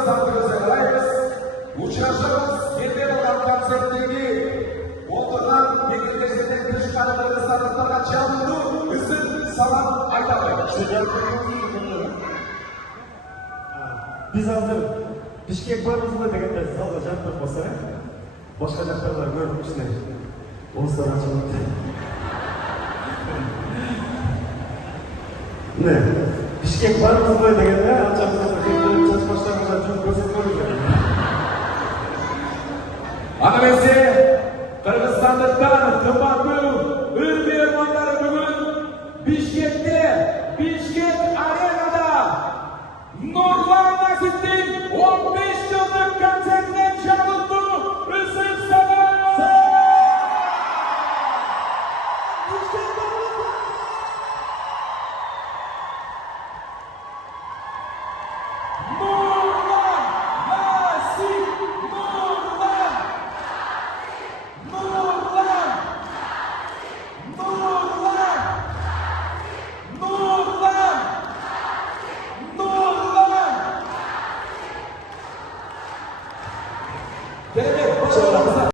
ырзалығын жарайлаймыз. Учаштымыз ертең болған концерттегі отырған мемлекеттен кіріш қадірді сараттарға чалынду үсін салам айтады. Biz hazır Bişkek varız mı degende salda жатып болсақ, başka жақтарда көріп ішіне. Осыдан açılды. Ne? Bişkek varız mı degende açamızda